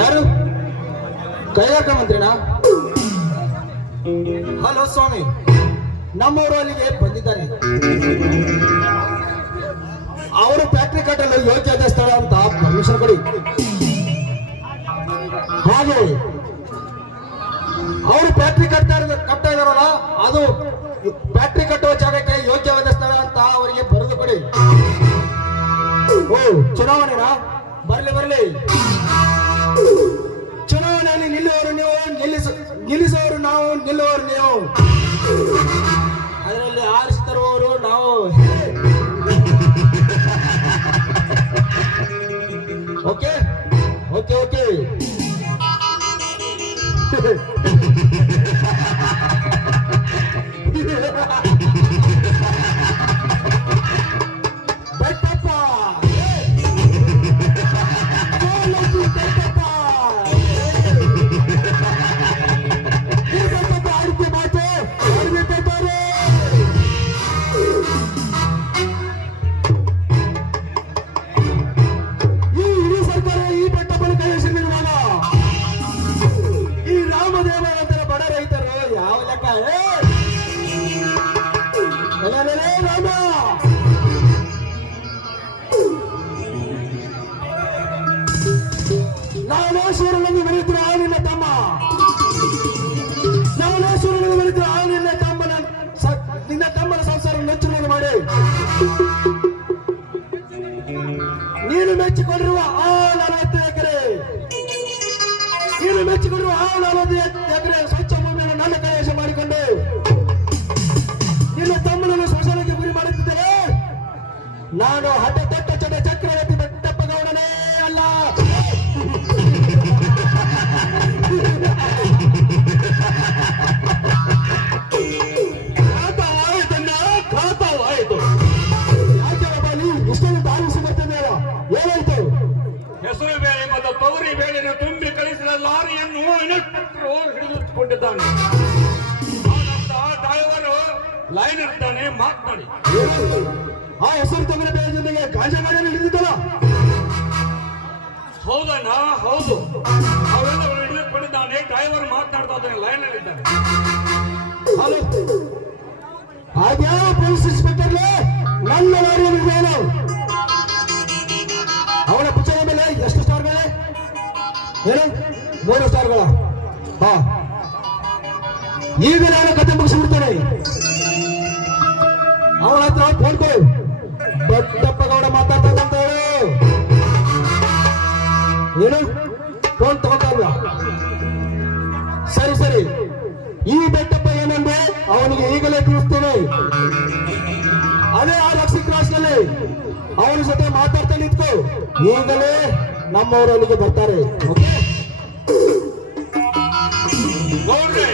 ಯಾರು? ಕೈಗಾರಿಕಾ ಮಂತ್ರಿನಾ? ಹಲೋ ಸ್ವಾಮಿ, ನಮ್ಮವರು ಅಲ್ಲಿಗೆ ಬಂದಿದ್ದಾರೆ. ಅವರು ಫ್ಯಾಕ್ಟ್ರಿ ಕಟ್ಟಲು ಯೋಗ್ಯದ ಸ್ಥಳ ಅಂತ ಪರ್ಮಿಷನ್ ಕೊಡಿ. ಹಾಗೆ, ಅವರು ಫ್ಯಾಕ್ಟ್ರಿ ಕಟ್ತಾ ಕಟ್ತಾ ಇದಾರಲ್ಲ ಅದು ನಿಲ್ಲಿಸುವವರು ನಾವು ಗೆಲ್ಲುವರು ನೀವು. ಅದರಲ್ಲಿ ಆರಿಸಿ ತರುವವರು ನಾವು. ನಾನೇಶ್ವರನಲ್ಲಿ ಮರೆತಿರ ನಿನ್ನ ತಮ್ಮ ನಾನೇಶ್ವರನಲ್ಲಿ ಮರೆತಿರ ನಿನ್ನ ತಮ್ಮನ ನಿನ್ನ ತಮ್ಮನ ಸಂಸಾರ ನೆಚ್ಚುಗಳನ್ನು ಮಾಡಿ ನೀನು ಮೆಚ್ಚಿಕೊಂಡಿರುವ ಆ ನಲವತ್ತು ಎಕರೆ. ನೀನು ಮೆಚ್ಚಿಕೊಂಡಿರುವ ಆ ನಲವತ್ತು ಎಕರೆ ಯಾಕೆ ಹಠ ಇಷ್ಟೊಂದು ಧಾರಿಸಿ ಚಕ್ರವರ್ತಿ ಏನಾಯ್ತು ಹೆಸರು ಬೇಳೆ ತೊಗರಿ ಬೇಳೆನ ತುಂಬಿ ಕಳಿಸಿದ ಲಾರಿಯನ್ನು ಹಿಡಿದುಕೊಂಡಿದ್ದಾನೆ ಡ್ರೈವರು ಲೈನ್ ಇರ್ತಾನೆ ಮಾತನಾಡಿ? ಆ ಹೆಸರು ತಗೊಂಡ ಬೇರೆ ಜೊತೆಗೆ ಗಾಂಜಾ ಹಿಡಿದಿದ್ದಲ್ಲ ಹೌದಣ್ಣ ಹೌದು. ಅವೆಲ್ಲ ಹಿಡಿದುಕೊಂಡಿದ್ದಾನೆ ಡ್ರೈವರ್ ಮಾತನಾಡ್ತಾ ಇದ್ದಾನೆ ಲೈನ್ ಇದ್ದಾನೆ. ಹಲೋ. ಅದ್ಯಾವ ಪೊಲೀಸ್ ಇನ್ಸ್ಪೆಕ್ಟರ್ಲೆ ನನ್ನ ಲಾರಿಯಲ್ಲಿ ಹಿಡಿದವನು ಅವನ ಮೇಲೆ ಎಷ್ಟು ಸ್ಟಾರ್ಗಳೇ ಏನು? ಮೂರು ಸ್ಟಾರ್ಗಳ ಹಾ. ಈಗ ನಾನು ಕತೆ ಮುಗಿಸ್ಬಿಡ್ತೇನೆ. ಅವನ ಹತ್ರ ಫೋನ್ ಕ್ರಾಸ್ನಲ್ಲಿ ಅವನ ಜೊತೆ ಮಾತಾಡ್ತಾ ನಿಂತ್ಕೋ. ಈಗಲೇ ನಮ್ಮವರು ಅಲ್ಲಿಗೆ ಬರ್ತಾರೆ. ನೋಡ್ರಿ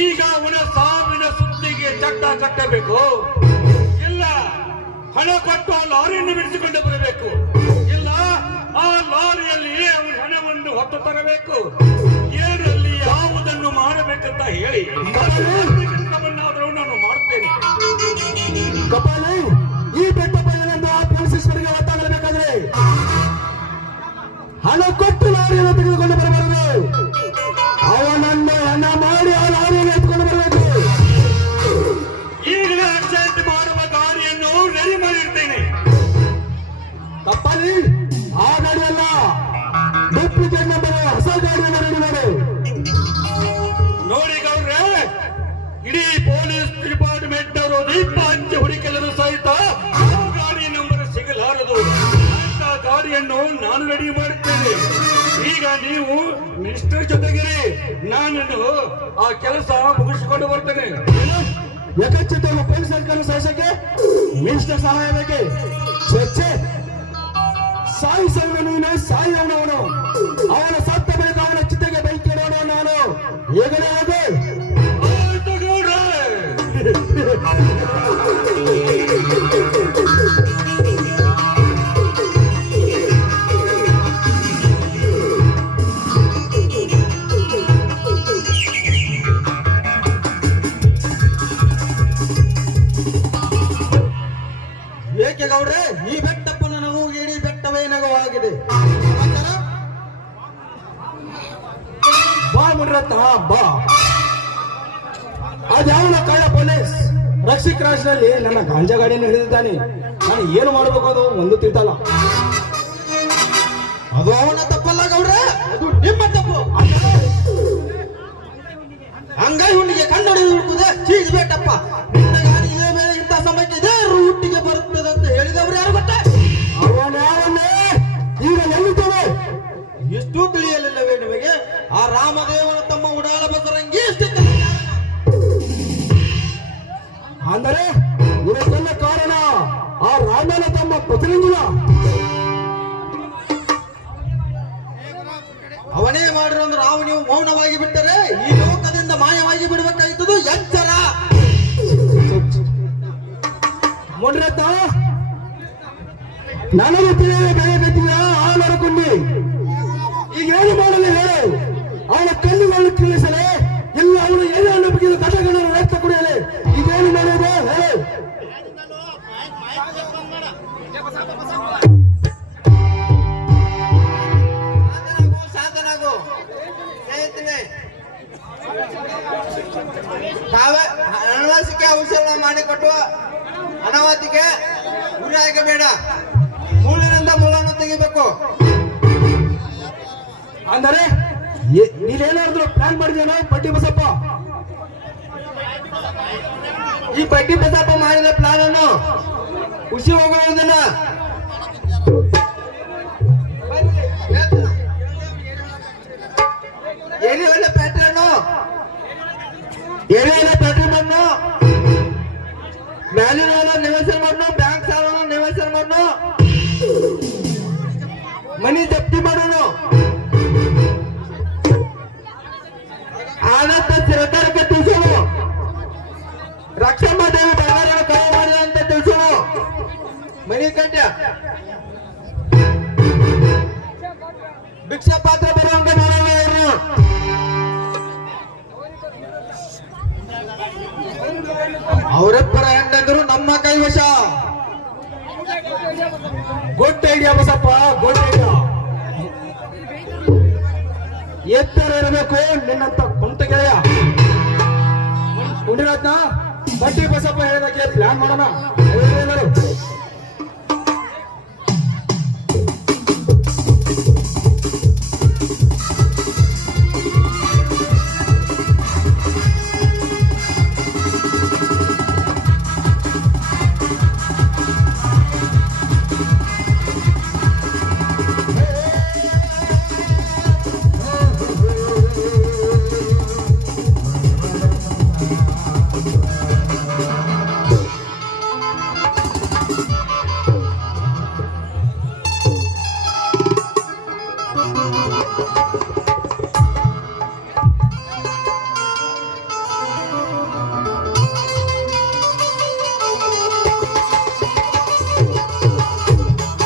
ಈಗ ಅವನ ಸಾವಿನ ಸುದ್ದಿಗೆ ಚಟ್ಟ ಕಟ್ಟಬೇಕು. ಇಲ್ಲ ಹಣ ಕೊಟ್ಟು ಆ ಲಾರಿಯನ್ನು ಬಿಡಿಸಿಕೊಂಡು ಬರಬೇಕು. ಇಲ್ಲ ಆ ಲಾರಿಯಲ್ಲಿ ಅವನ ಹಣವನ್ನು ಹೊತ್ತು ತರಬೇಕು. ಏನಲ್ಲಿ ಯಾವುದನ್ನು ಮಾಡಬೇಕಂತ ಹೇಳಿ. ನಾನು ಮಾಡ್ತೇನೆ. ಕಪಾಲಿ ಈ ಗಾಡಿಯನ್ನು ನಾನು ರೆಡಿ ಮಾಡುತ್ತೇನೆ ಈಗ ನೀವು ಮಿನಿಸ್ಟರ್ ಜೊತೆಗಿರಿ. ನಾನು ಆ ಕೆಲಸ ಮುಗಿಸಿಕೊಂಡು ಬರ್ತೇನೆ? ಯಕಚ್ಚಿತ ಪೊಲೀಸ್ ಅಧಿಕಾರಿ ಸಹಿಸಕ್ಕೆ ಮಿನಿಸ್ಟರ್ ಸಹಾಯ ಬೇಕೆ? ಚರ್ಚೆ? ಸಾಯಿ ಸೈನ ನೀನು ಸಾಯಿ ಅವನವನು. ಅವನ ಸತ್ತ ಬಳಿಕ ಅವನ ಚಿತೆಗೆ ಬೆಂಕಿ ನೋಡೋ ನಾನು. ಈಗಲೇ ಹೋಗಿ. ಆಯ್ತು ಗೌಡ್ರೆ. ಗೌಡ್ರೆ ಈ ಬೆಟ್ಟಪ್ಪನ ನಾವು ಇಡೀ ಬೆಟ್ಟವೇ ನಗವಾಗಿದೆ? ಬಾ ಮುನಿರತ್ನ, ಬಾ. ಅದ್ಯಾವನ ಕಳ್ಳ ಪೊಲೀಸ್? ರಕ್ಷಿಕ್ ರಾಜ್ನಲ್ಲಿ ನನ್ನ ಗಾಂಜಾ ಗಾಡಿಯನ್ನು ಹಿಡಿದಿದ್ದಾನೆ. ನಾನು ಏನು ಮಾಡಬೇಕು ಅದು? ಒಂದು ತಿಳ್ತಲ್ಲ. ಅದು ಅವನ ತಪ್ಪಲ್ಲ ಗೌಡ್ರೆ, ಅದು ನಿಮ್ಮ ತಪ್ಪು. ಅಂಗೈ ಹುಣ್ಣಿಗೆ ಕಣ್ಣು ಹುಡುಕುದೇ ಚೀಸ್ ಬೇಟಪ್ಪ ಇದಕ್ಕೆಲ್ಲ ಕಾರಣ ಆ ರಾಮನ ತಮ್ಮ ಪ್ರತಿನಿಧಿಯ. ಅವನೇ ಮಾಡಿರೋ ಅಂದ್ರೆ ನಾವು ನೀವು ಮೌನವಾಗಿ ಬಿಟ್ಟರೆ ಈ ಲೋಕದಿಂದ ಮಾಯವಾಗಿ ಬಿಡಬೇಕಾಯ್ತದ ಎಚ್ಚರ. ಮುನಿರತ್ನ ನನಗೆ ಬೆಳೆ ಬೆಳೆಯಬೇಕಿಲ್ಲ ಆ ನರಕುಂಡಿ ತಾವೇ ಅನವಸಿಕೆ ಔಷಧ ಮಾಡಿಕೊಟ್ಟು ಅನಾವತಿಗೆ ಉರಾಯಿಗೆ ಬೇಡ. ಮೂಲಿನಿಂದ ಮೂಲವನ್ನು ತೆಗಿಬೇಕು. ಅಂದರೆ ನೀನೇನಾದ್ರು ಪ್ಲಾನ್ ಮಾಡಿದೇನ ಪಟ್ಟಿ ಬಸಪ್ಪ? ಈ ಪಟ್ಟಿ ಬಸಪ್ಪ ಮಾಡಿದ ಪ್ಲಾನ್ ಅನ್ನು ಖುಷಿ ಹೋಗುವುದನ್ನ ಮ್ಯಾಲಿನ ನಿವೇಶನ ಮಾಡೋಣ ಬ್ಯಾಂಕ್ ಸಾಲನ ನಿವೇಶನ ಮಾಡೋಣ ಮನಿ ಜಪ್ತಿ ಮಾಡೋಣ ಆನಂದ ಸರ್ಕಾರಕ್ಕೆ ತಿಳಿಸೋಣ ರಕ್ಷಮ್ಮ ದೇವಿ ಬಂಗಾರ ಕರೆ ಮಾಡಿದ ಅಂತ ತಿಳಿಸೋಣ ಮನಿ ಕಟ್ಟ ಭಿಕ್ಷಾ ಪಾತ್ರ ಬರುವಂತ ನೋಡೋಣ ಇವ್ರನ್ನ. ಅವರಿಬ್ಬರ ಹೆಂಡಂದ್ರು ನಮ್ಮ ಕೈವಶ. Good idea Basappa, good idea ಎತ್ತರ ಇರಬೇಕು ನಿನ್ನಂತ ಕುಂತ ಗೆಳೆಯ. ಉಂಡಿರತ್ನ ಬಟ್ಟಿ ಬಸಪ್ಪ ಹೇಳಿದಕ್ಕೆ ಪ್ಲಾನ್ ಮಾಡೋಣ.